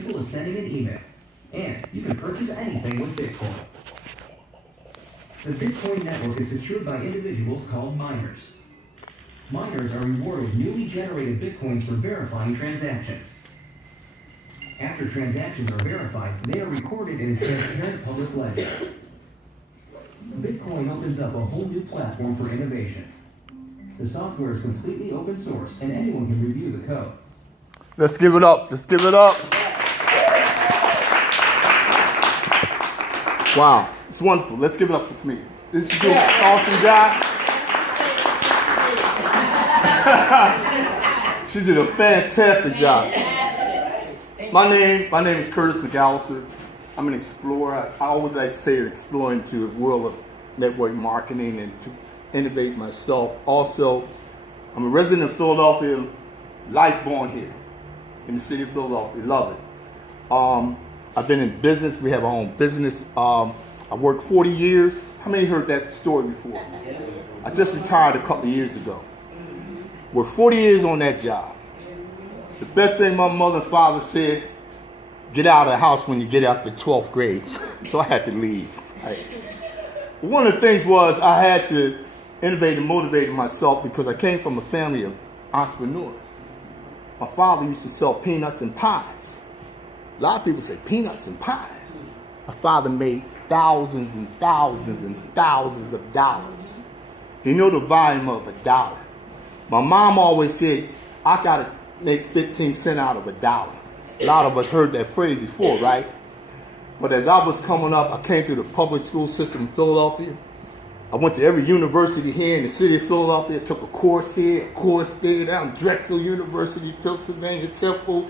simple as sending an email. And you can purchase anything with Bitcoin. The Bitcoin network is secured by individuals called miners. Miners are rewarded with newly generated Bitcoins for verifying transactions. After transactions are verified, they are recorded in a transparent public ledger. Bitcoin opens up a whole new platform for innovation. The software is completely open source and anyone can review the code. Let's give it up. Let's give it up. Wow, it's wonderful. Let's give it up for me. Didn't she do an awesome job? She did a fantastic job. My name is Curtis McAllister. I'm an explorer. I always like to say exploring to the world of network marketing and to innovate myself. Also, I'm a resident of Philadelphia, life born here in the city of Philadelphia. Love it. I've been in business. We have our own business. I worked 40 years. How many heard that story before? I just retired a couple of years ago. Worked 40 years on that job. The best thing my mother and father said, get out of the house when you get out the 12th grade. So I had to leave. One of the things was I had to innovate and motivate myself because I came from a family of entrepreneurs. My father used to sell peanuts and pies. A lot of people say peanuts and pies. My father made thousands and thousands and thousands of dollars. Do you know the volume of a dollar? My mom always said, I gotta make 15 cents out of a dollar. A lot of us heard that phrase before, right? But as I was coming up, I came through the public school system in Philadelphia. I went to every university here in the city of Philadelphia, took a course here, a course there, down Drexel University, Pennsylvania Temple,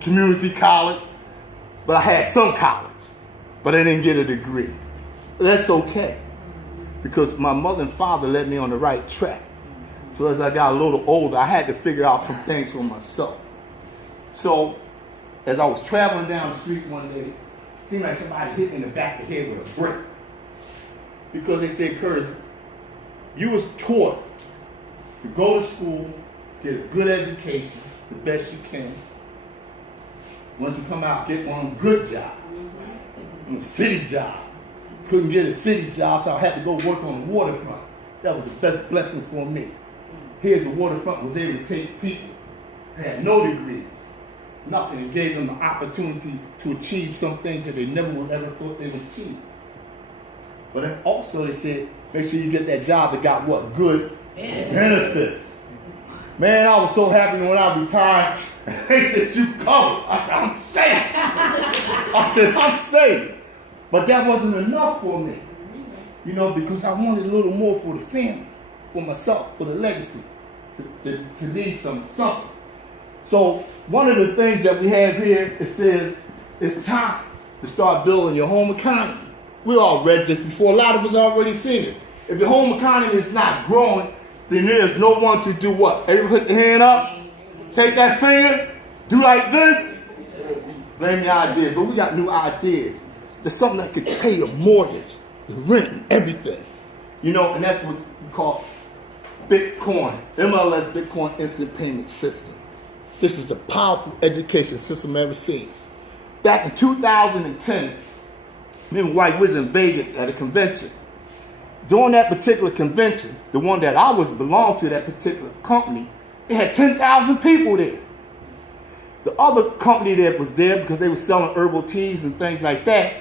Community College. But I had some college, but I didn't get a degree. That's okay, because my mother and father led me on the right track. So as I got a little older, I had to figure out some things for myself. So as I was traveling down the street one day, it seemed like somebody hit me in the back of the head with a brick. Because they said, Curtis, you was taught to go to school, get a good education, the best you can. Once you come out, get one good job, a city job. Couldn't get a city job, so I had to go work on the waterfront. That was the best blessing for me. Here's the waterfront was able to take people that had no degrees, nothing, and gave them the opportunity to achieve some things that they never would ever thought they would achieve. But then also they said, make sure you get that job that got what? Good benefits. Man, I was so happy when I retired. They said, you covered. I said, I'm safe. I'm safe. But that wasn't enough for me. You know, because I wanted a little more for the family, for myself, for the legacy, to leave something. So one of the things that we have here, it says, it's time to start building your home economy. We all read this before. A lot of us already seen it. If your home economy is not growing, then there's no one to do what? Everybody put their hand up, take that finger, do like this. Blame the ideas, but we got new ideas. There's something that could pay your mortgage, the rent, and everything. You know, and that's what we call Bitcoin, MLS, Bitcoin Instant Payment System. This is the powerful education system I've ever seen. Back in 2010, me and White was in Vegas at a convention. During that particular convention, the one that I belonged to, that particular company, it had 10,000 people there. The other company that was there, because they were selling herbal teas and things like that,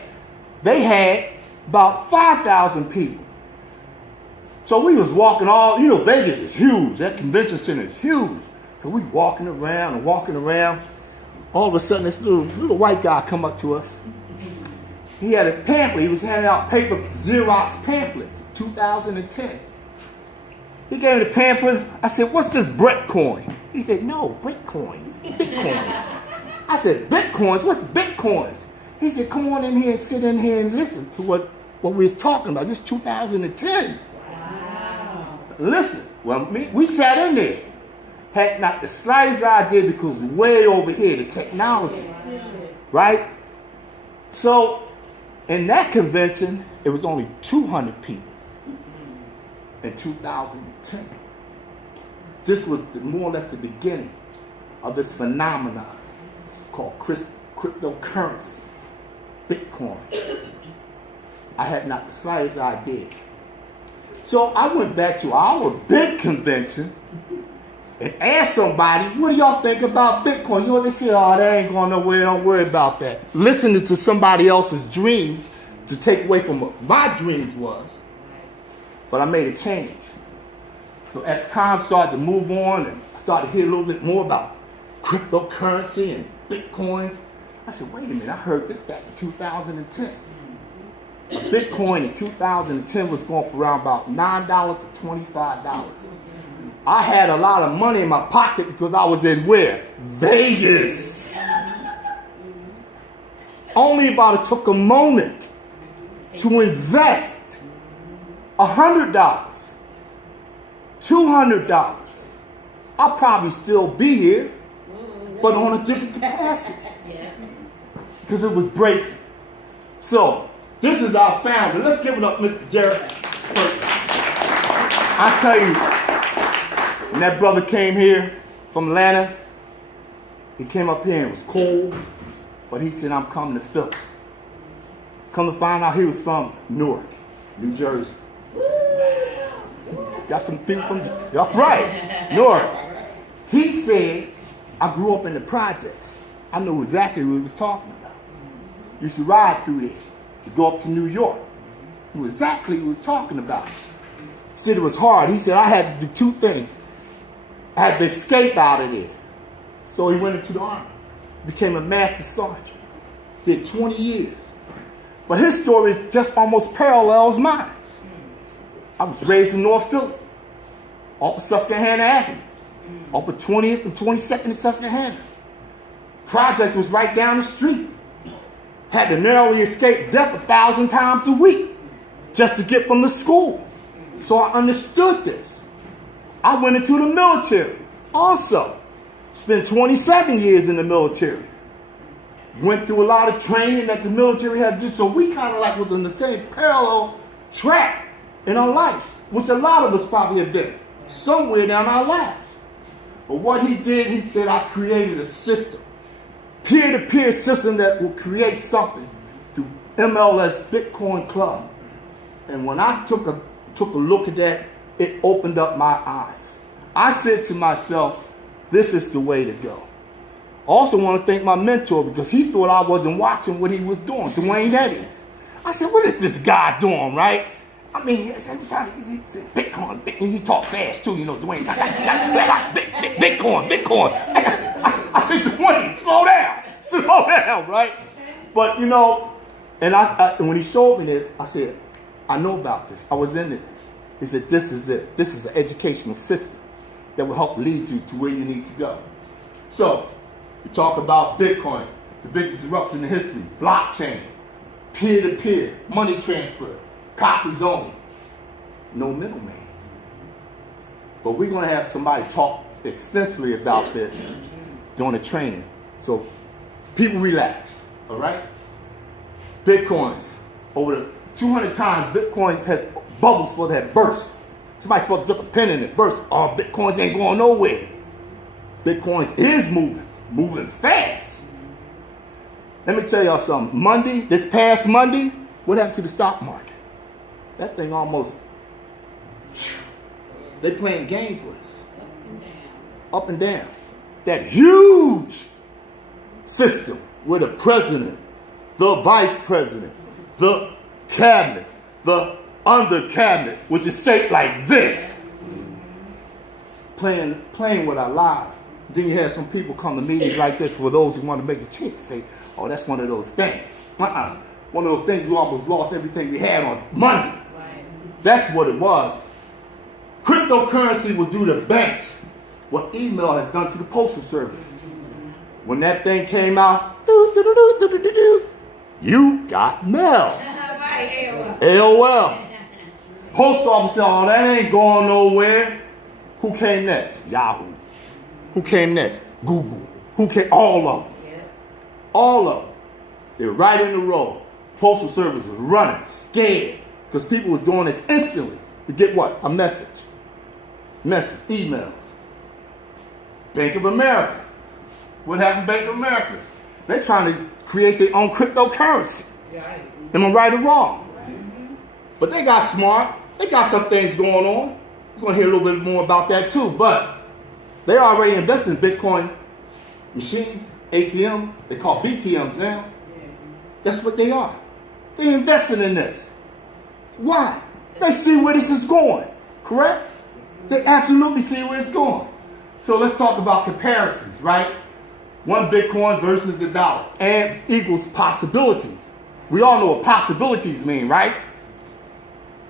they had about 5,000 people. So we was walking Vegas is huge. That convention center is huge. So we walking around. All of a sudden, this little white guy come up to us. He had a pamphlet. He was handing out paper Xerox pamphlets, 2010. He gave me the pamphlet. I said, what's this Bitcoin? He said, no, Bitcoins. I said, Bitcoins? What's Bitcoins? He said, come on in here and sit in here and listen to what we was talking about. This is 2010. Wow. Listen, we sat in there. Had not the slightest idea because way over here, the technology, right? So in that convention, it was only 200 people in 2010. This was more or less the beginning of this phenomenon called cryptocurrency, Bitcoin. I had not the slightest idea. So I went back to our big convention and asked somebody, what do y'all think about Bitcoin? You know, they say, oh, that ain't going nowhere, don't worry about that. Listening to somebody else's dreams to take away from what my dreams was. But I made a change. So at the time, started to move on and started to hear a little bit more about cryptocurrency and Bitcoins. I said, wait a minute, I heard this back in 2010. A Bitcoin in 2010 was going for around about $9 to $25. I had a lot of money in my pocket because I was in where? Vegas. Only about it took a moment to invest $100, $200. I'll probably still be here, but on a different capacity because it was breaking. So this is our founder. Let's give it up, Mr. Jared. I tell you, when that brother came here from Atlanta, he came up here and it was cold, but he said, I'm coming to Philly. Come to find out he was from Newark, New Jersey. Got some people from, right, Newark. He said, I grew up in the projects. I knew exactly what he was talking about. Used to ride through there to go up to New York. He knew exactly what he was talking about. He said it was hard. He said, I had to do two things. I had to escape out of there. So he went into the army, became a master sergeant, did 20 years. But his story is just almost parallels mine. I was raised in North Philly, off of Susquehanna Avenue, off of 20th and 22nd and Susquehanna. Project was right down the street. Had to narrowly escape death 1,000 times a week just to get from the school. So I understood this. I went into the military also. Spent 27 years in the military. Went through a lot of training that the military had to do. So we kind of like was on the same parallel track in our lives, which a lot of us probably have been somewhere down our lives. But what he did, he said, I created a system, peer-to-peer system that will create something through MLS Bitcoin Club. And when I took a look at that, it opened up my eyes. I said to myself, this is the way to go. I also want to thank my mentor because he thought I wasn't watching what he was doing, Dwayne Eddings. I said, what is this guy doing, right? I mean, every time he said Bitcoin, he talked fast too, you know, Dwayne. Bitcoin. I said, Dwayne, slow down, right? But, you know, and when he showed me this, I said, I know about this. I was into this. He said, this is it. This is an educational system that will help lead you to where you need to go. So, we talk about Bitcoin, the biggest disruption in history, blockchain, peer-to-peer, money transfer, copies only, no middleman. But we're going to have somebody talk extensively about this during the training. So people relax, all right? Bitcoins, over the 200 times, Bitcoins has bubbles supposed to have burst. Somebody's supposed to dip a pen in it, burst. Oh, Bitcoins ain't going nowhere. Bitcoins is moving fast. Let me tell y'all something. This past Monday, what happened to the stock market? That thing almost, they playing games with us. Up and down. That huge system with the president, the vice president, the cabinet, the under cabinet, which is shaped like this, playing with our lives. Then you have some people come to meetings like this for those who want to make a change. Say, oh, that's one of those things. One of those things we almost lost everything we had on Monday. That's what it was. Cryptocurrency will do to banks what email has done to the postal service. When that thing came out, you got mail. AOL. Post office said, oh, that ain't going nowhere. Who came next? Yahoo. Who came next? Google. Who came? All of them. All of them. They're right in the row. Postal service was running, scared, because people were doing this instantly to get what? A message. Emails. Bank of America. What happened to Bank of America? They're trying to create their own cryptocurrency. Am I right or wrong? But they got smart. They got some things going on. We're going to hear a little bit more about that too. But they already invested in Bitcoin machines, ATM. They call BTMs now. That's what they are. They invested in this. Why? They see where this is going. Correct? They absolutely see where it's going. So let's talk about comparisons, right? One Bitcoin versus the dollar. And equals possibilities. We all know what possibilities mean, right?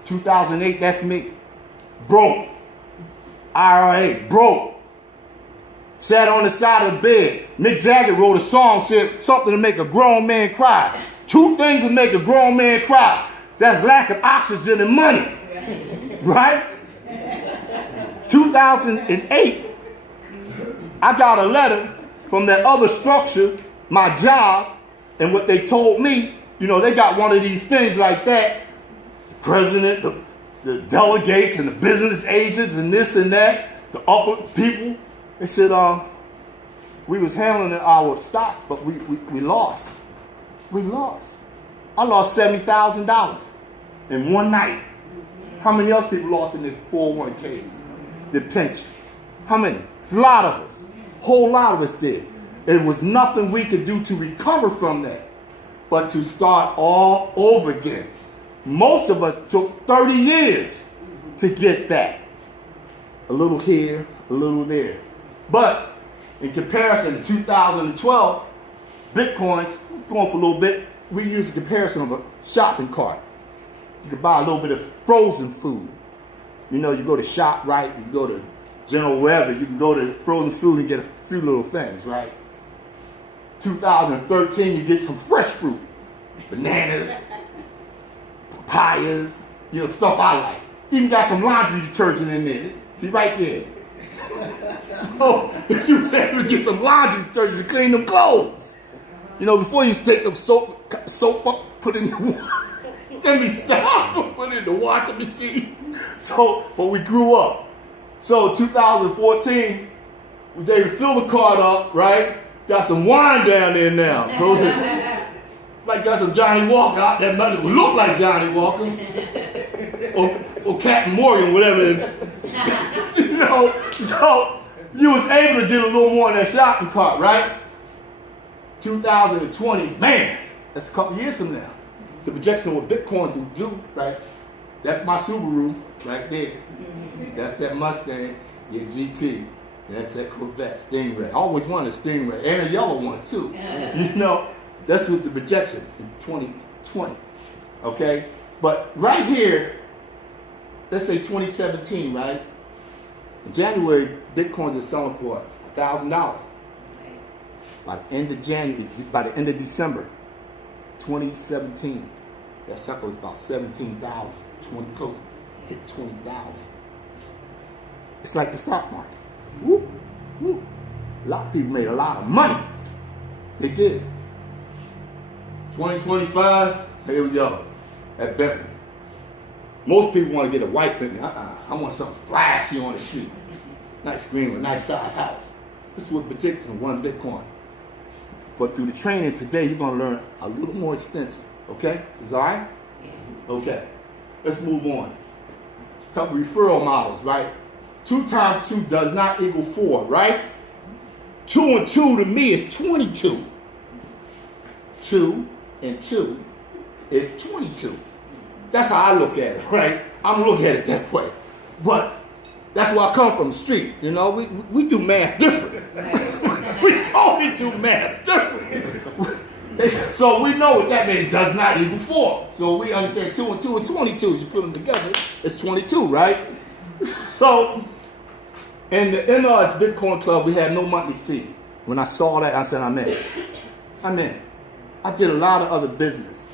2008, that's me. Broke. IRA, broke. Sat on the side of the bed. Mick Jagger wrote a song, said something to make a grown man cry. 2 things to make a grown man cry. That's lack of oxygen and money. Right? 2008, I got a letter from that other structure, my job, and what they told me, you know, they got one of these things like that. The president, the delegates, and the business agents, and this and that, the upper people. They said, we was handling our stocks, but we lost. We lost. I lost $70,000 in one night. How many else people lost in their 401ks, their pension? How many? It's a lot of us. A whole lot of us did. It was nothing we could do to recover from that, but to start all over again. Most of us took 30 years to get that. A little here, a little there. But in comparison to 2012, Bitcoins, going for a little bit, we use a comparison of a shopping cart. You can buy a little bit of frozen food. You know, you go to ShopRite, you go to General Web, you can go to frozen food and get a few little things, right? 2013, you get some fresh fruit. Bananas, papayas, you know, stuff I like. Even got some laundry detergent in there. See, right there. So, you was able to get some laundry detergent to clean them clothes. You know, before you used to take them soap up, put it in the water. Let me stop, put it in the washing machine. So, but we grew up. So 2014, was able to fill the cart up, right? Got some wine down there now. Like got some Johnny Walker out there. Nothing would look like Johnny Walker. or Captain Morgan, whatever it is. You know, so you was able to get a little more in that shopping cart, right? 2020, man, that's a couple years from now. The projection of what Bitcoins will do, right? That's my Subaru right there. That's that Mustang, your GT. That's that Corvette, Stingray. I always wanted a Stingray, and a yellow one too. You know, that's what the projection in 2020. Okay? But right here, let's say 2017, right? In January, Bitcoins are selling for $1,000. By the end of January, by the end of December, 2017, that sucker was about 17,000, 20 close, hit 20,000. It's like the stock market. Whoop, whoop. A lot of people made a lot of money. They did. 2025, here we go. At Bentley. Most people want to get a white Bentley. I want something flashy on the street. Nice green with a nice size house. This is what predicted in one Bitcoin. But through the training today, you're going to learn a little more extensive. Okay? Is that all right? Yes. Okay. Let's move on. Couple referral models, right? 2 times 2 does not equal 4, right? 2 and 2 to me is 22. 2 and 2 is 22. That's how I look at it, right? I'm looking at it that way. But that's where I come from, the street. You know, we do math different. We totally do math different. So we know what that means, does not equal 4. So we understand 2 and 2 is 22. You put them together, it's 22, right? So in the NRS Bitcoin Club, we had no monthly fee. When I saw that, I said, I'm in. I did a lot of other business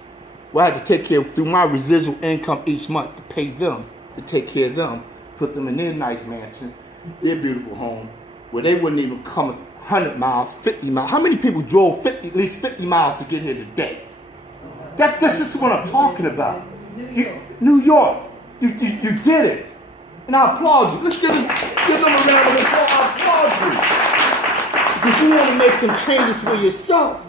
where I had to take care of, through my residual income each month, to pay them, to take care of them, put them in their nice mansion, their beautiful home, where they wouldn't even come 100 miles, 50 miles. How many people drove at least 50 miles to get here today? That's just what I'm talking about. New York, you did it. And I applaud you. Let's give them a round of applause. I applaud you. Because you want to make some changes for yourself.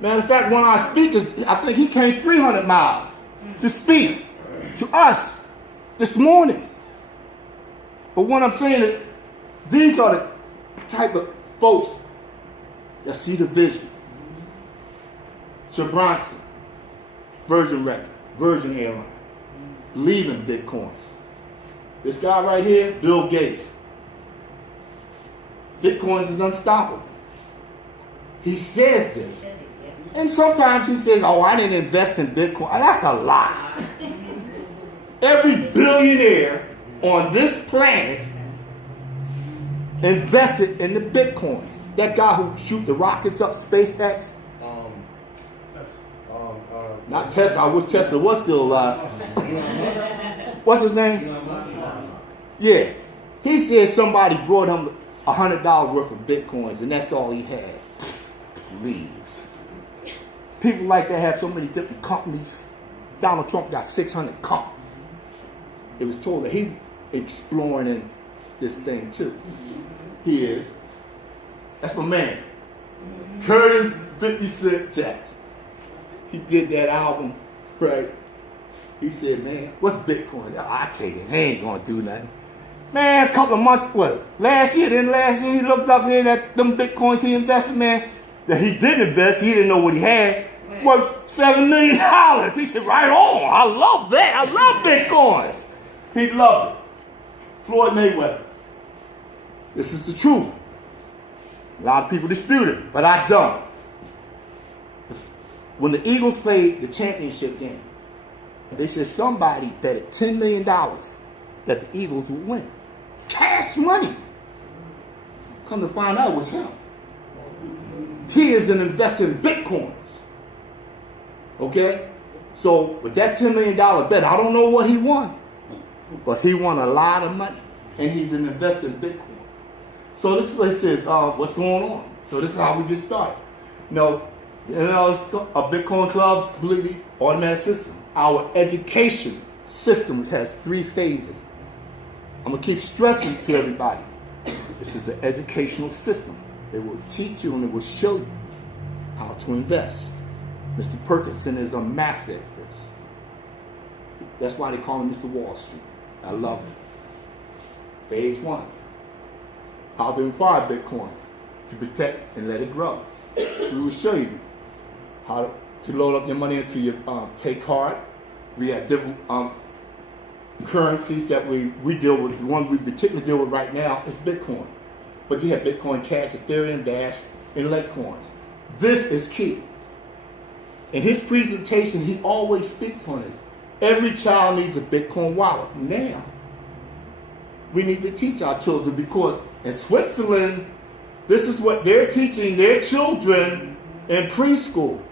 Matter of fact, one of our speakers, I think he came 300 miles to speak to us this morning. But what I'm saying is, these are the type of folks that see the vision. Sir Bronson, Virgin Record, Virgin Airlines, leaving Bitcoins. This guy right here, Bill Gates. Bitcoins is unstoppable. He says this. And sometimes he says, oh, I didn't invest in Bitcoin. That's a lie. Every billionaire on this planet invested in the Bitcoins. That guy who shoot the rockets up, SpaceX. Not Tesla. I wish Tesla was still alive. What's his name? Yeah. He said somebody brought him $100 worth of Bitcoins, and that's all he had. Please. People like that have so many different companies. Donald Trump got 600 companies. It was told that he's exploring in this thing too. He is. That's my man. Curtis 50 Cent Jackson. He did that album, right? He said, man, what's Bitcoin? I take it. He ain't gonna do nothing. Man, a couple of months, last year he looked up here at them Bitcoins he invested, man, that he didn't invest, he didn't know what he had, worth $7 million. He said, right on, I love that. I love Bitcoins. He loved it. Floyd Mayweather. This is the truth. A lot of people dispute it, but I don't. When the Eagles played the championship game, they said somebody betted $10 million that the Eagles would win. Cash money. Come to find out it was him. He is an investor in Bitcoins. Okay? So with that $10 million bet, I don't know what he won, but he won a lot of money. And he's an investor in Bitcoin. So this is what it says, what's going on. So this is how we get started. It's a Bitcoin club's completely automatic system. Our education system has 3 phases. I'm going to keep stressing to everybody. This is the educational system. It will teach you and it will show you how to invest. Mr. Perkinson is a master at this. That's why they call him Mr. Wall Street. I love it. Phase 1. How to acquire Bitcoins to protect and let it grow. We will show you how to load up your money into your pay card. We have different currencies that we deal with. The one we particularly deal with right now is Bitcoin. But you have Bitcoin Cash, Ethereum, Dash, and Litecoins. This is key. In his presentation, he always speaks on this. Every child needs a Bitcoin wallet. Now, we need to teach our children because in Switzerland, this is what they're teaching their children in preschool.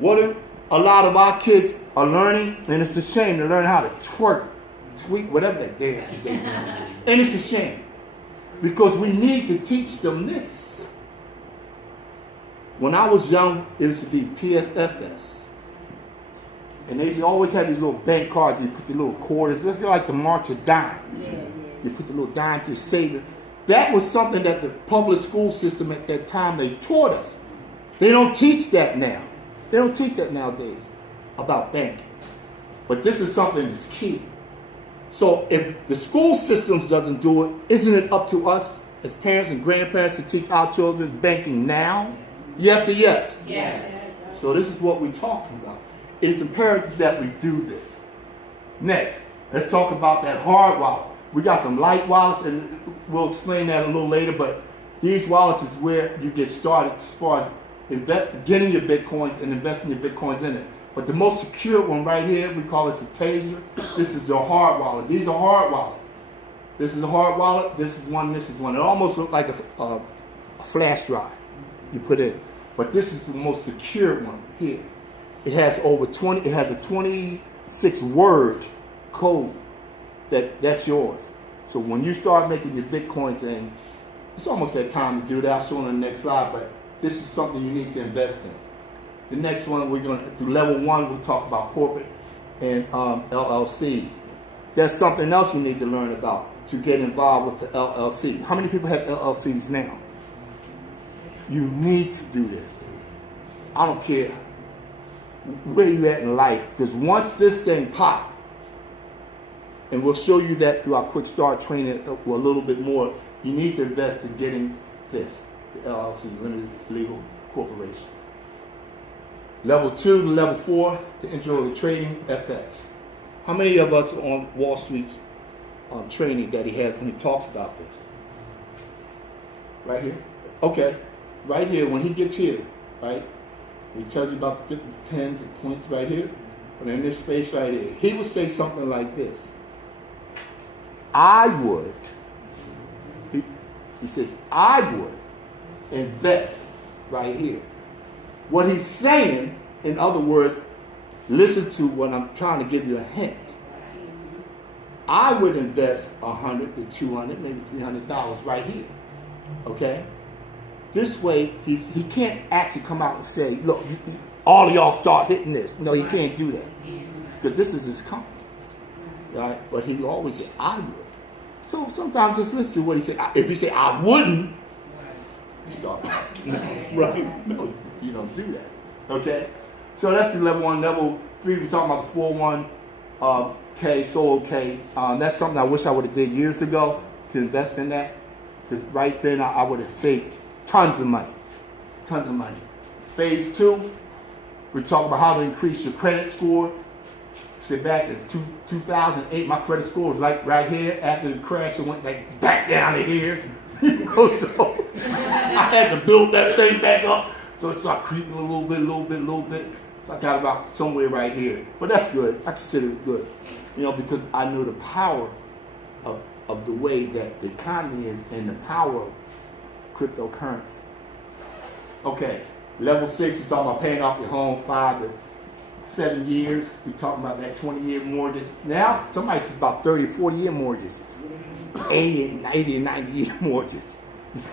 What a lot of our kids are learning, and it's a shame to learn how to twerk, tweak, whatever that dance is they do. And it's a shame because we need to teach them this. When I was young, it used to be PSFS. And they used to always have these little bank cards, and you put the little quarters, it's like the March of Dimes. Yeah. You put the little dime to save it. That was something that the public school system at that time, they taught us. They don't teach that now. They don't teach that nowadays about banking. But this is something that's key. So if the school systems doesn't do it, isn't it up to us as parents and grandparents to teach our children banking now? Yes or yes? Yes. So this is what we're talking about. It's imperative that we do this. Next, let's talk about that hard wallet. We got some light wallets, and we'll explain that a little later, but these wallets is where you get started as far as getting your Bitcoins and investing your Bitcoins in it. But the most secure one right here, we call it the Taser. This is your hard wallet. These are hard wallets. This is a hard wallet. This is one. This is one. It almost looks like a flash drive you put in. But this is the most secure one here. It has over 20. It has a 26-word code that's yours. So when you start making your Bitcoins in, it's almost that time to do that. I'll show on the next slide, but this is something you need to invest in. The next one, we're going to do level 1. We'll talk about corporate and LLCs. There's something else you need to learn about to get involved with the LLC. How many people have LLCs now? You need to do this. I don't care where you at in life, because once this thing pop, and we'll show you that through our quick start training a little bit more, you need to invest in getting this, the LLC, Limited Legal Corporation. Level 2 to level 4, the intro to trading, FX. How many of us are on Wall Street's training that he has when he talks about this? Right here? Okay. Right here, when he gets here, right? He tells you about the different pins and points right here. But in this space right here, he would say something like this. I would, he says, I would invest right here. What he's saying, in other words, listen to what I'm trying to give you a hint. I would invest $100 to $200, maybe $300 right here. Okay? This way, he can't actually come out and say, look, all of y'all start hitting this. No, he can't do that. Because this is his company. Right? But he always said, I would. So sometimes just listen to what he said. If he said, I wouldn't, you start backing out. Right? No, you don't do that. Okay? So that's the level 1. Level 3, we're talking about the 401k, solo K. That's something I wish I would have did years ago to invest in that. Because right then I would have saved tons of money. Tons of money. Phase 2, we talk about how to increase your credit score. Say back in 2008, my credit score was like right here. After the crash, it went like back down to here. So I had to build that thing back up. So it started creeping a little bit. So I got about somewhere right here. But that's good. I consider it good. Because I know the power of the way that the economy is and the power of cryptocurrency. Okay, level 6, we're talking about paying off your home 5 to 7 years. We're talking about that 20-year mortgage. Now, somebody says about 30, 40-year mortgages. 80, 90-year mortgages.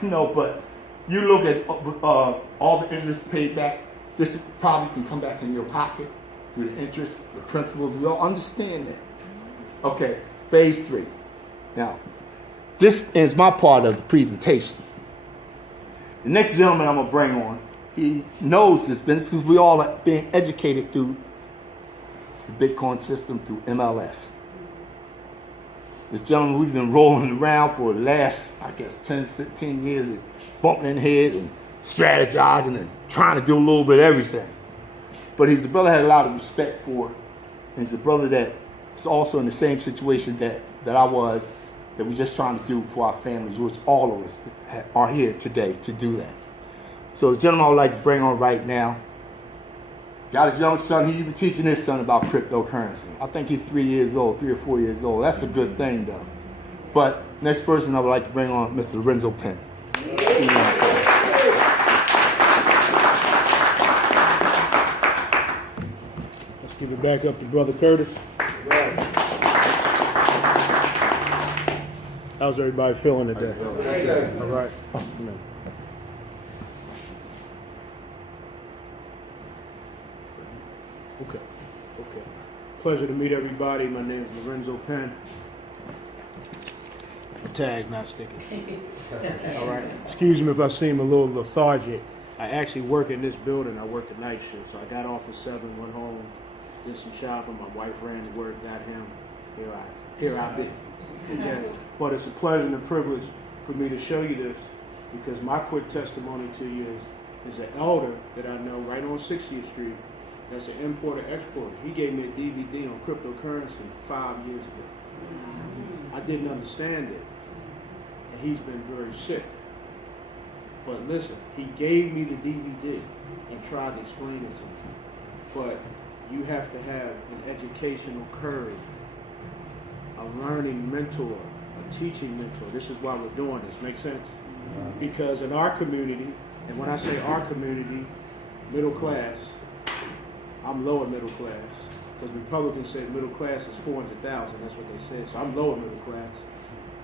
But you look at all the interest paid back, this probably can come back in your pocket through the interest, the principles. We all understand that. Okay, phase 3. Now, this is my part of the presentation. The next gentleman I'm going to bring on, he knows this business because we all are being educated through the Bitcoin system, through MLS. This gentleman, we've been rolling around for the last, 10, 15 years, bumping heads and strategizing and trying to do a little bit of everything. But he's a brother I had a lot of respect for. And he's a brother that is also in the same situation that I was, that we're just trying to do for our families, which all of us are here today to do that. So the gentleman I would like to bring on right now, got his young son. He's even teaching his son about cryptocurrency. I think he's 3 or 4 years old. That's a good thing, though. But next person I would like to bring on, Mr. Lorenzo Penn. Let's give it back up to Brother Curtis. How's everybody feeling today? All right. Okay. Pleasure to meet everybody. My name is Lorenzo Penn. The tag not sticking. All right. Excuse me if I seem a little lethargic. I actually work in this building. I work the night shift, so I got off at 7, went home, did some shopping. My wife ran to work, got him. Here I be. Okay. But it's a pleasure and a privilege for me to show you this, because my quick testimony to you is an elder that I know right on 60th Street. That's an importer-exporter. He gave me a DVD on cryptocurrency 5 years ago. I didn't understand it, and he's been very sick. But listen, he gave me the DVD and tried to explain it to me. But you have to have an educational courage, a learning mentor, a teaching mentor. This is why we're doing this. Make sense? Because in our community, and when I say our community, middle class, I'm lower middle class, because Republicans say middle class is 400,000. That's what they say. So I'm lower middle class.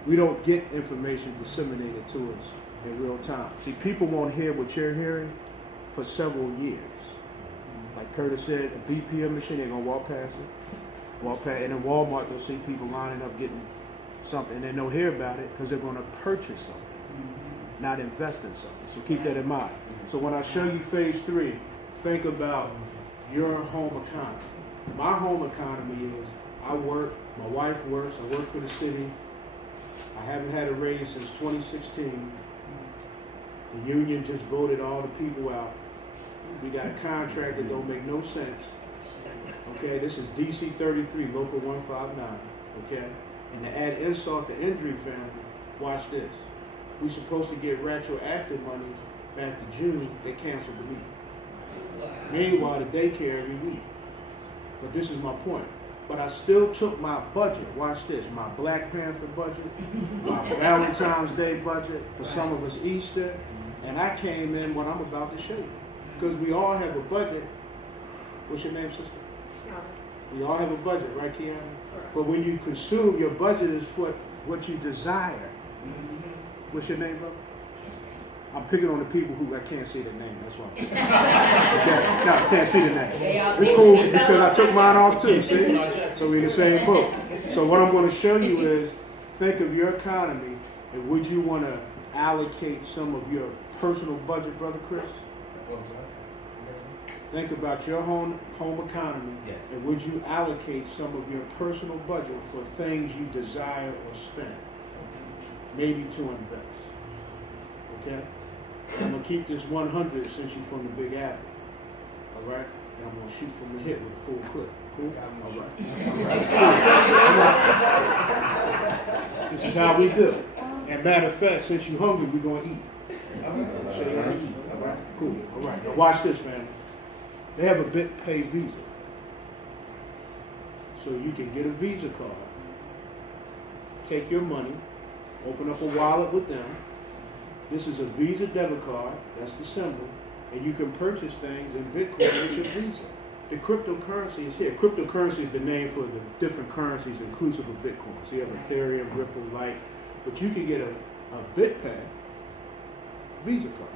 We don't get information disseminated to us in real time. See, people won't hear what you're hearing for several years. Like Curtis said, a BPM machine, they're going to walk past it. And in Walmart, they'll see people lining up getting something, and they don't hear about it because they're going to purchase something, not invest in something. So keep that in mind. So when I show you phase 3, think about your home economy. My home economy is I work, my wife works, I work for the city. I haven't had a raise since 2016. The union just voted all the people out. We got a contract that don't make no sense. Okay, this is DC 33, Local 159. Okay, and to add insult to injury, family, watch this. We supposed to get retroactive money back to June. They canceled the meeting. Meanwhile, the daycare every week. But this is my point. But I still took my budget. Watch this. My Black Panther budget, my Valentine's Day budget, for some of us Easter, and I came in what I'm about to show you. Because we all have a budget. What's your name, sister? We all have a budget, right, Kiana? But when you consume, your budget is for what you desire. What's your name, brother? I'm picking on the people who I can't see their name. That's why. Okay. No, I can't see the name. It's cool because I took mine off too, see? So we're in the same book. So what I'm going to show you is, think of your economy, and would you want to allocate some of your personal budget, Brother Chris? Think about your home economy, and would you allocate some of your personal budget for things you desire or spend? Maybe to invest. Okay? I'm going to keep this 100 since you're from the Big Apple. All right? And I'm going to shoot from the hip with a full clip. Cool? All right. Cool. This is how we do it. And matter of fact, since you're hungry, we're going to eat. So you're going to eat. All right? Cool. All right. Now watch this, man. They have a BitPay Visa. So you can get a Visa card, take your money, open up a wallet with them. This is a Visa debit card, that's the symbol, and you can purchase things in Bitcoin with your Visa. The cryptocurrency is here. Cryptocurrency is the name for the different currencies inclusive of Bitcoin. So you have Ethereum, Ripple, Lite, but you can get a BitPay Visa card.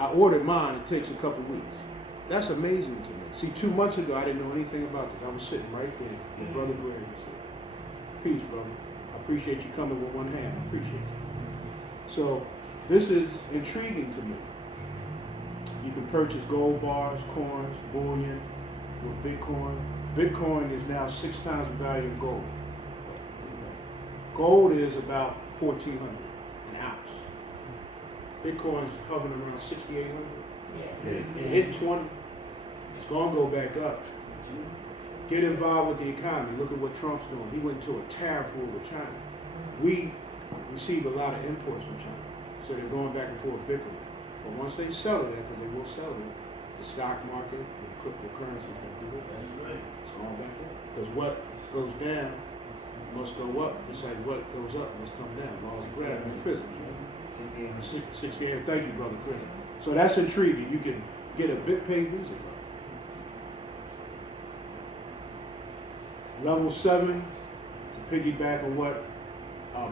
I ordered mine, it takes a couple weeks. That's amazing to me. See, 2 months ago, I didn't know anything about this. I was sitting right there with Brother Gray. Peace, brother. I appreciate you coming with one hand. I appreciate you. So, this is intriguing to me. You can purchase gold bars, coins, bullion with Bitcoin. Bitcoin is now 6 times the value of gold. Gold is about $1,400 an ounce. Bitcoin is hovering around 6,800. It hit 20. It's going to go back up. Get involved with the economy. Look at what Trump's doing. He went to a tariff war with China. We receive a lot of imports from China. So they're going back and forth bickering. But once they settle that, because they will settle it, the stock market and the cryptocurrency can do it. It's going back up. Because what goes down must go up. It's like what goes up must come down. Laws of gravity and physics. 68. Thank you, Brother Chris. So that's intriguing. You can get a BitPay Visa card. Level 7, to piggyback on what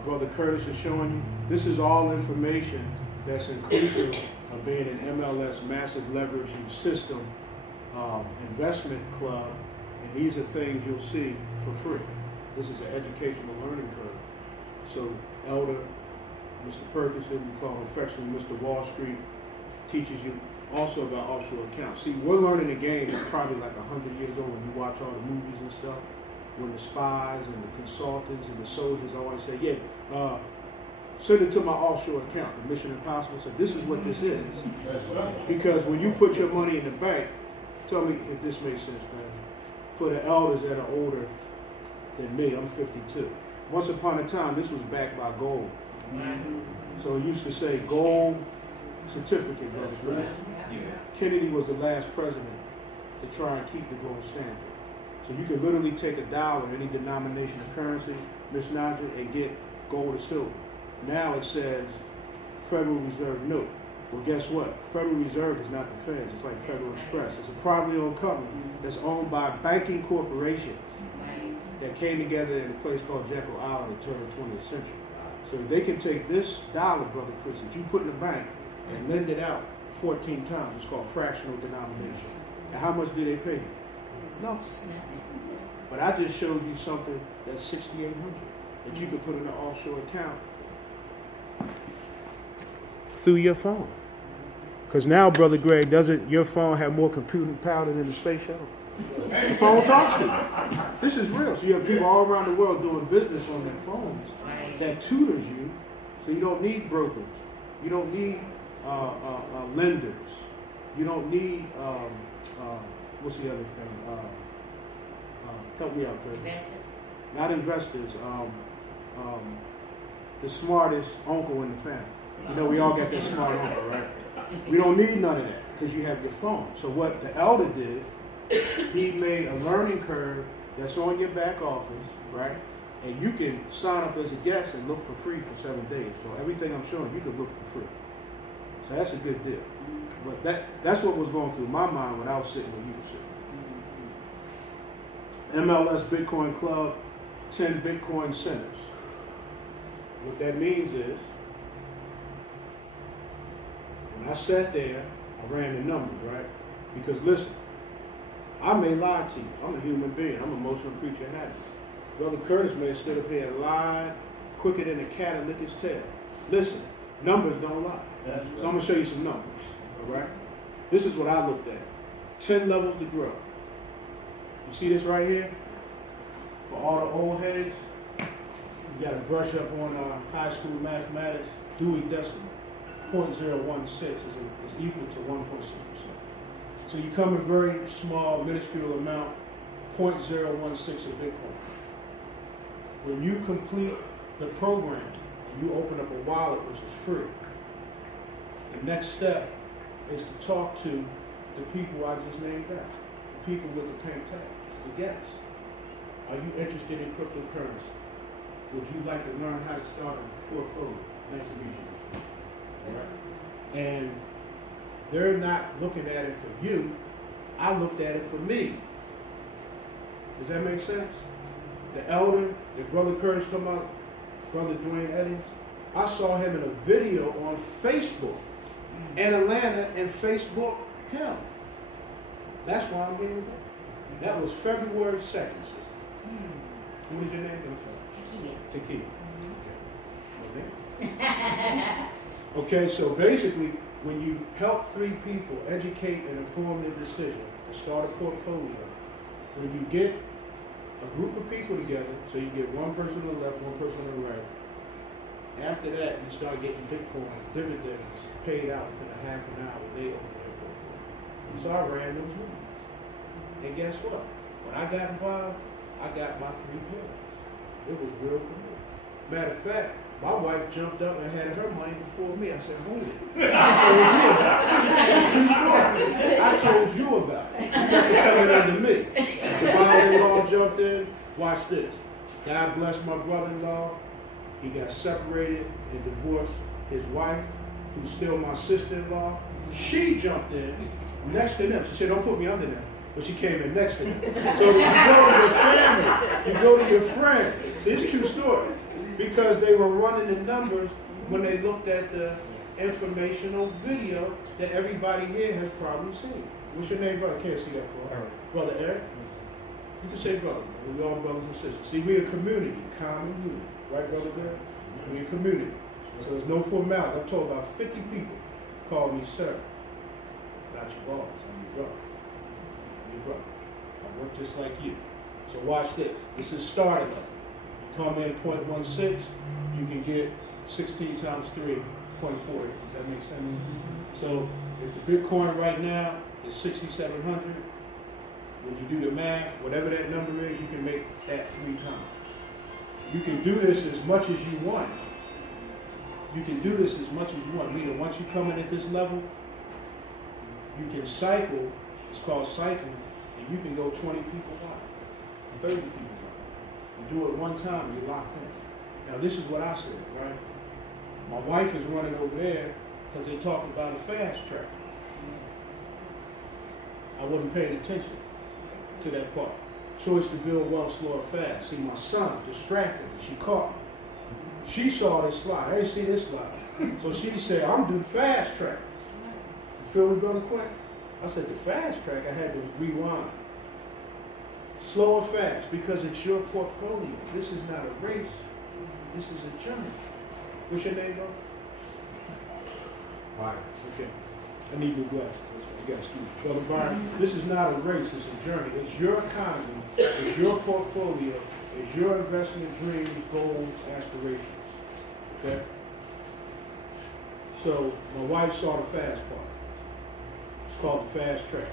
Brother Curtis is showing you, this is all information that's inclusive of being an MLS massive leveraging system investment club, and these are things you'll see for free. This is an educational learning curve. So Elder, Mr. Perkinson, we call him affectionately Mr. Wall Street, teaches you also about offshore accounts. See, we're learning a game that's probably like 100 years old when you watch all the movies and stuff. When the spies and the consultants and the soldiers always say, yeah, send it to my offshore account. The Mission Impossible said, this is what this is. Because when you put your money in the bank, tell me if this makes sense, man. For the elders that are older than me, I'm 52. Once upon a time, this was backed by gold. So it used to say gold certificate, brother. Kennedy was the last president to try and keep the gold standard. So you can literally take $1, any denomination of currency, Miss Naja, and get gold or silver. Now it says Federal Reserve note. Well, guess what? Federal Reserve is not the Feds. It's like Federal Express. It's a privately owned company that's owned by banking corporations that came together in a place called Jekyll Island at the turn of the 20th century. So they can take this dollar, Brother Chris, that you put in the bank and lend it out 14 times. It's called fractional denomination. And how much do they pay you? Nothing. But I just showed you something that's 6,800 that you can put in an offshore account through your phone. Because now, Brother Greg, doesn't your phone have more computing power than the space shuttle? The phone talks to you. This is real. So you have people all around the world doing business on their phones that tutors you, so you don't need brokers. You don't need lenders. You don't need, what's the other thing? Help me out, Greg. Investors. Not investors. The smartest uncle in the family. You know, we all got that smart uncle, right? We don't need none of that because you have your phone. So what the elder did, he made a learning curve that's on your back office, right? And you can sign up as a guest and look for free for 7 days. So everything I'm showing you can look for free. So that's a good deal. But that's what was going through my mind when I was sitting where you were sitting. MLS Bitcoin Club, 10 Bitcoin centers. What that means is, when I sat there, I ran the numbers, right? Because listen, I may lie to you. I'm a human being. I'm an emotional creature of habit. Brother Curtis may have stood up here and lied quicker than a cat and lick his tail. Listen, numbers don't lie. That's So I'm going to show you some numbers, all right? This is what I looked at. 10 levels to grow. You see this right here? For all the old heads, you got to brush up on high school mathematics. Dewey Decimal, 0.016 is equal to 1.6%. So you come in very small, minuscule amount, 0.016 of Bitcoin. When you complete the program and you open up a wallet, which is free, the next step is to talk to the people I just named out, the people with the pink tags, the guests. Are you interested in cryptocurrency? Would you like to learn how to start a portfolio? Nice to meet you. All right. And they're not looking at it for you. I looked at it for me. Does that make sense? The elder, that Brother Curtis come out, Brother Dwayne Eddings, I saw him in a video on Facebook in Atlanta and Facebook him. That's why I'm getting it. That was February 2nd, sister. What is your name? Takia. Okay. Okay, so basically, when you help 3 people educate and inform their decision to start a portfolio, when you get a group of people together, so you get one person on the left, one person on the right, after that, you start getting Bitcoin dividends paid out within a half an hour. They open their portfolio. So I ran those numbers. And guess what? When I got involved, I got my 3 pillars. It was real for me. Matter of fact, my wife jumped up and had her money before me. I said, hold it. I told you about it. That's true story. I told you about it. You got to come in under me. The father-in-law jumped in. Watch this. God bless my brother-in-law. He got separated and divorced. His wife, who's still my sister-in-law, she jumped in next to them. She said, don't put me under them. But she came in next to them. So you go to your family, you go to your friends. See, it's a true story. Because they were running the numbers when they looked at the informational video that everybody here has probably seen. What's your name, brother? Can't see that far. Eric. Brother Eric? You can say brother. We're all brothers and sisters. See, we're a community, common unity. Right, Brother Eric? We're a community. So there's no formality. I'm told about 50 people call me sir. Not your boss. I'm your brother. I'm your brother. I work just like you. So watch this. This is starting level. Come in 0.16, you can get 16 times 3, 0.40. Does that make sense? So if the Bitcoin right now is 6,700, when you do the math, whatever that number is, you can make that 3 times. You can do this as much as you want. You can do this as much as you want. Meaning, once you come in at this level, you can cycle. It's called cycling, and you can go 20 people wide, 30 people wide. You do it one time, you're locked in. Now, this is what I said, right? My wife is running over there because they talked about a fast track. I wasn't paying attention to that part. Choice to build wealth, slow or fast. See, my son distracted me. She caught me. She saw this slide. I didn't see this slide. So she said, I'm doing fast track. You feel me, Brother Quinn? I said, the fast track, I had to rewind. Slow or fast, because it's your portfolio. This is not a race. This is a journey. What's your name, bro? Why? Okay. I need new glasses. I got excuse me. Brother Byron, this is not a race, it's a journey. It's your economy, it's your portfolio, it's your investment dreams, goals, aspirations. Okay? So my wife saw the fast part. It's called the fast track.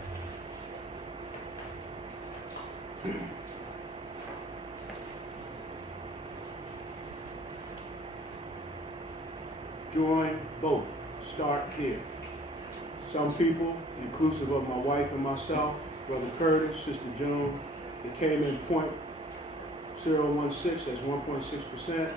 Join both. Start here. Some people, inclusive of my wife and myself, Brother Curtis, Sister Joan, they came in 0.016, that's 1.6%.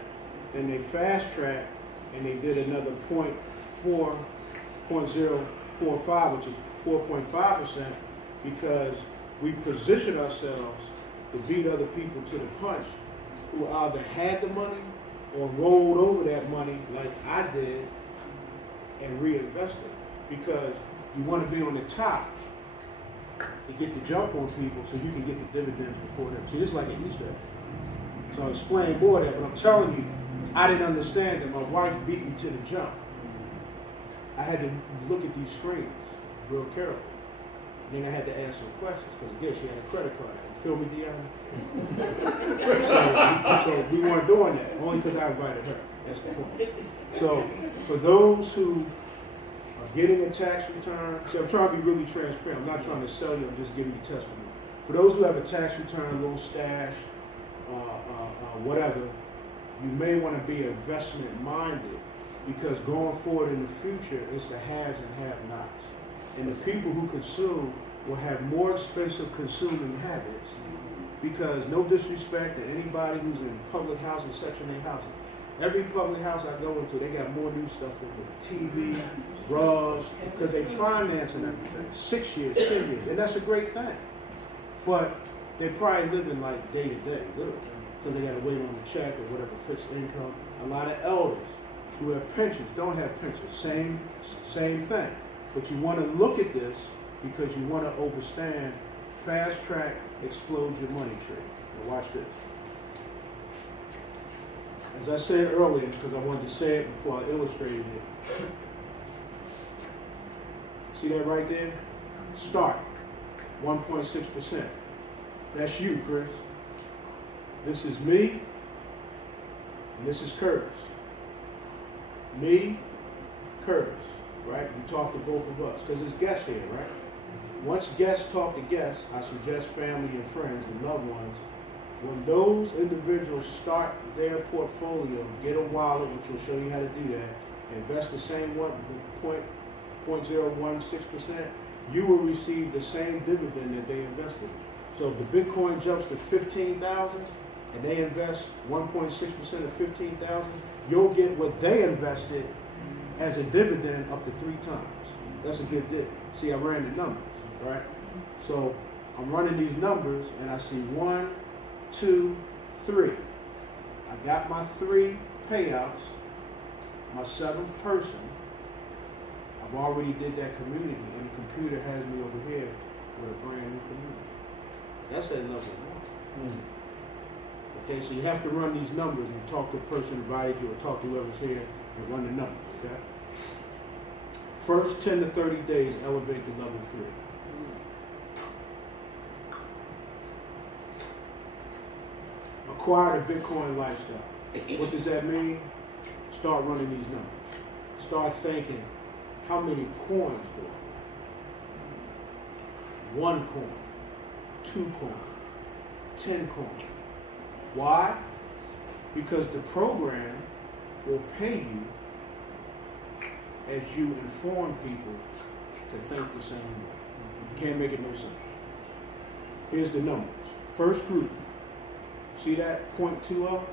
Then they fast tracked and they did another 0.045, which is 4.5%, because we position ourselves to beat other people to the punch who either had the money or rolled over that money like I did and reinvested. Because you want to be on the top to get the jump on people so you can get the dividends before them. See, this is like an Easter egg. So I'll explain more of that, but I'm telling you, I didn't understand that my wife beat me to the jump. I had to look at these screens real carefully. And then I had to ask some questions, because again, she had a credit card. Feel me, Deanna? So we weren't doing that, only because I invited her. That's the point. So for those who are getting a tax return, see, I'm trying to be really transparent. I'm not trying to sell you, I'm just giving you testimony. For those who have a tax return, a little stash, whatever, you may want to be investment minded, because going forward in the future, it's the haves and have-nots. And the people who consume will have more expensive consuming habits, because no disrespect to anybody who's in public housing, Section 8 housing. Every public house I go into, they got more new stuff than the TV, rugs, because they financing everything. 6 years, 10 years, and that's a great thing. But they probably living like day to day, literally, because they got to wait on the check or whatever, fixed income. A lot of elders who have pensions don't have pensions. Same thing. But you want to look at this because you want to understand fast track, explode your money trade. Now watch this. As I said earlier, because I wanted to say it before I illustrated it. See that right there? Start. 1.6%. That's you, Chris. This is me, and this is Curtis. Me, Curtis, right? We talk to both of us, because it's guests here, right? Once guests talk to guests, I suggest family and friends and loved ones. When those individuals start their portfolio, get a wallet, which will show you how to do that, invest the same 0.016%, you will receive the same dividend that they invested. So if the Bitcoin jumps to 15,000 and they invest 1.6% of 15,000, you'll get what they invested as a dividend up to 3 times. That's a good dividend. See, I ran the numbers, right? So I'm running these numbers and I see 1, 2, 3. I got my 3 payouts, my 7th person. I've already did that community, and the computer has me over here with a brand new community. That's at level 1. Okay, so you have to run these numbers and talk to the person who invited you or talk to whoever's here and run the numbers, okay? First 10 to 30 days, elevate to level 3. Acquire the Bitcoin lifestyle. What does that mean? Start running these numbers. Start thinking, how many coins do I need? 1 coin, 2 coins, 10 coins. Why? Because the program will pay you as you inform people to think the same way. You can't make it no sense. Here's the numbers. First group, see that 0.20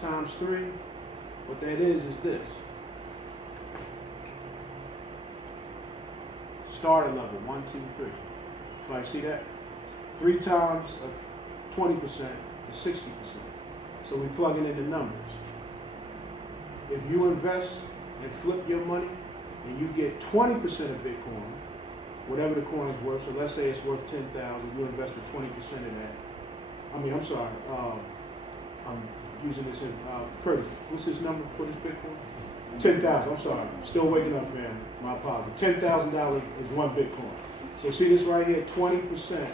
times 3? What that is this. Starter level, 1, 2, 3. Like, see that? 3 times 20% is 60%. So we're plugging in the numbers. If you invest and flip your money and you get 20% of Bitcoin, whatever the coin is worth, so let's say it's worth 10,000, you invested 20% of that. I'm using this in Curtis. What's his number for this Bitcoin? $10,000. I'm sorry. Still waking up, fam. My apologies. $10,000 is one Bitcoin. So see this right here, 20%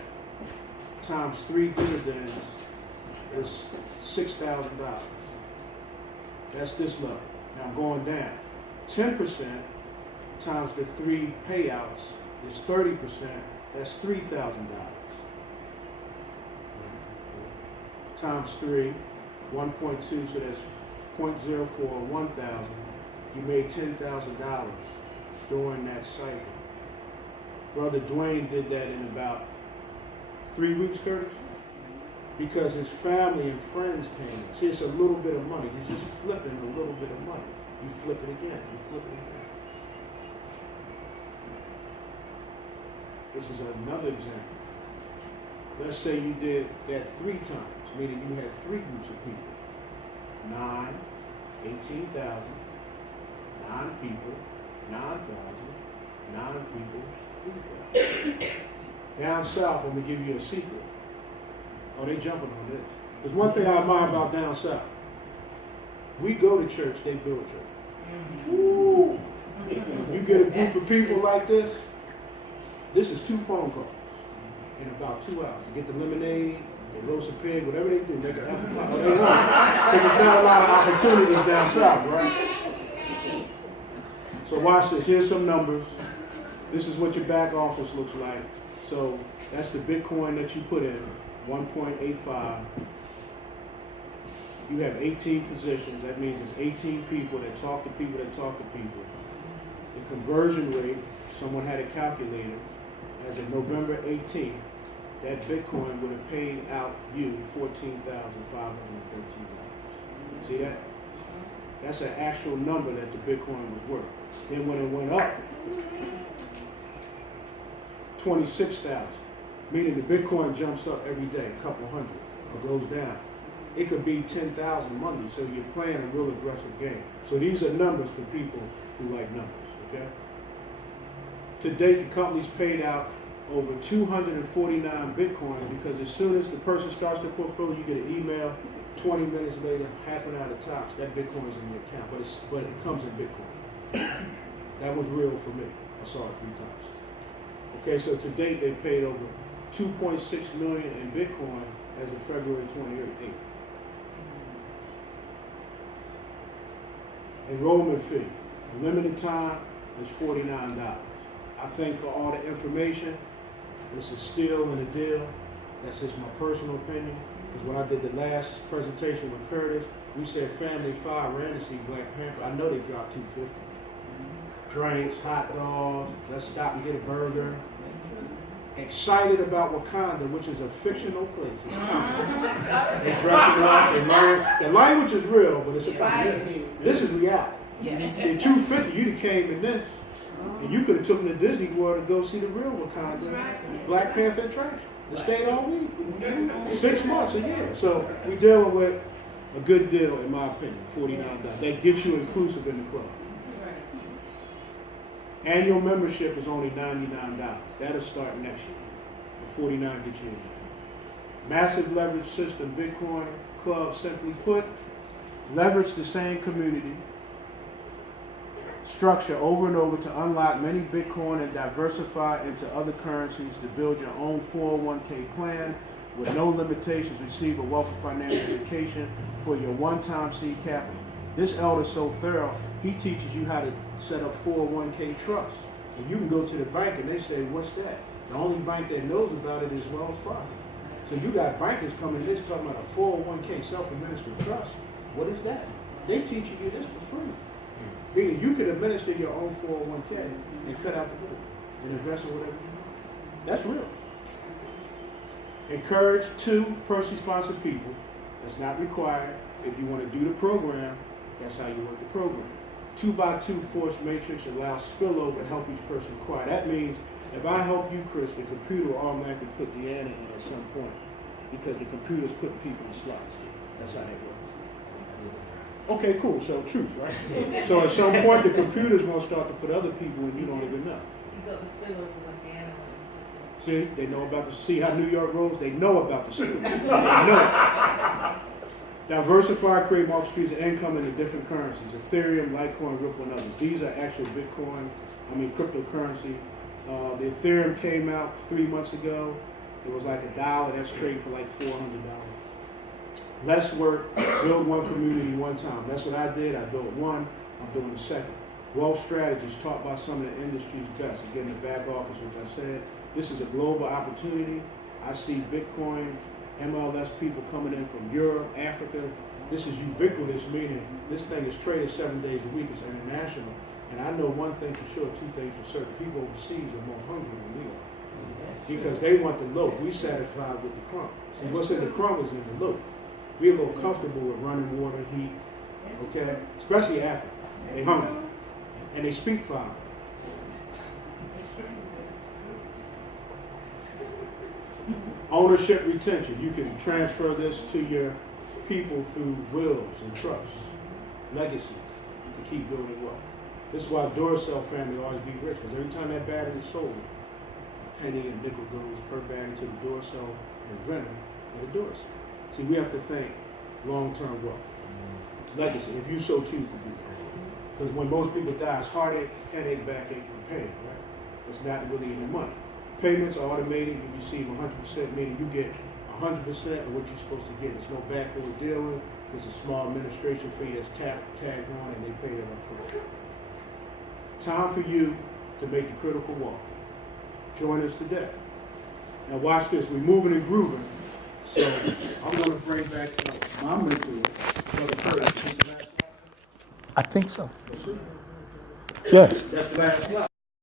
times 3 dividends is $6,000. That's this level. Now I'm going down. 10% times the 3 payouts is 30%. That's $3,000. Times 3, 1.2, so that's 0.04, 1,000. You made $10,000 during that cycle. Brother Dwayne did that in about 3 weeks, Curtis, because his family and friends came in. See, it's a little bit of money. He's just flipping a little bit of money. You flip it again. You flip it again. This is another example. Let's say you did that 3 times, meaning you had 3 groups of people. 9, 18,000, 9 people, 9,000, 9 people, 3,000. Down south, I'm going to give you a secret. Oh, they jumping on this. There's one thing I admire about down south. We go to church, they build church. Woo! You get a group of people like this, this is 2 phone calls in about 2 hours. You get the lemonade, they roast a pig, whatever they do, make an apple pie. Because there's not a lot of opportunities down south, right? So watch this. Here's some numbers. This is what your back office looks like. So that's the Bitcoin that you put in, 1.85. You have 18 positions. That means it's 18 people that talk to people that talk to people. The conversion rate, someone had a calculator, as of November 18th, that Bitcoin would have paid out you $14,513. See that? That's an actual number that the Bitcoin was worth. Then when it went up, 26,000, meaning the Bitcoin jumps up every day, a couple hundred, or goes down. It could be 10,000 Monday, so you're playing a real aggressive game. So these are numbers for people who like numbers, okay? To date, the company's paid out over 249 Bitcoins because as soon as the person starts their portfolio, you get an email, 20 minutes later, half an hour tops, that Bitcoin's in your account, but it comes in Bitcoin. That was real for me. I saw it 3 times. Okay, so to date, they paid over 2.6 million in Bitcoin as of February 28th. Enrollment fee, limited time is $49. I think for all the information, this is still in a deal. That's just my personal opinion. Because when I did the last presentation with Curtis, we said Family 5 ran to see Black Panther. I know they dropped $250. Drinks, hot dogs, let's stop and get a burger. Excited about Wakanda, which is a fictional place. It's coming. They dress it up, they learn. The language is real, but it's a comedy. This is reality. See, $250, you'd have came in this. And you could have taken to Disney World to go see the real Wakanda Black Panther attraction. They stayed all week. 6 months, a year. So we're dealing with a good deal, in my opinion, $49. That gets you inclusive in the club. Annual membership is only $99. That'll start next year. The $49 gets you in. Massive leverage system, Bitcoin Club, simply put, leverage the same community structure over and over to unlock many Bitcoin and diversify into other currencies to build your own 401k plan with no limitations. Receive a wealth of financial education for your one-time seed capital. This elder's so thorough, he teaches you how to set up 401k trusts. And you can go to the bank and they say, what's that? The only bank that knows about it is Wells Fargo. So you got bankers coming this talking about a 401k self-administered trust. What is that? They teaching you this for free. Meaning you could administer your own 401k and cut out the middle and invest in whatever you want. That's real. Encourage 2 personally sponsored people. That's not required. If you want to do the program, that's how you work the program. 2x2 force matrix allows spillover to help each person acquire. That means if I help you, Chris, the computer will automatically put Deanna in at some point because the computer's putting people in slots. That's how that works. Okay, cool. So truth, right? So at some point, the computer's going to start to put other people in you don't even know. See, they know about the, see how New York rolls? They know about the spillover. They know. Diversify, create multiple streams of income in the different currencies: Ethereum, Litecoin, Ripple, and others. These are actual cryptocurrency. The Ethereum came out 3 months ago. It was like $1. That's trading for like $400. Less work, build one community one time. That's what I did. I built one. I'm doing the second. Wealth strategies taught by some of the industry's best. Again, the back office, which I said, this is a global opportunity. I see Bitcoin, MLS people coming in from Europe, Africa. This is ubiquitous, meaning this thing is traded 7 days a week. It's international. And I know one thing for sure, two things for certain. People overseas are more hungry than we are. Because they want the loaf. We satisfied with the crumb. See, what's in the crumb is in the loaf. We're a little comfortable with running water, heat, okay? Especially Africa. They hungry. And they speak foul. Ownership retention. You can transfer this to your people through wills and trusts, legacies, to keep building wealth. This is why Duracell family always be rich, because every time that battery is sold, a penny and nickel goes per battery to the Duracell inventor of the Duracell. See, we have to think long-term wealth, legacy, if you so choose to do that. Because when most people die, it's heartache, headache, backache, and pain, right? It's not really any money. Payments are automated. You receive 100%, meaning you get 100% of what you're supposed to get. There's no backdoor dealing. There's a small administration fee that's tagged on, and they pay it up front. Time for you to make the critical walk. Join us today. Now watch this. We're moving and grooving. So I'm going to bring back my mentor, Brother Curtis. I think so. Yes. That's the last slide.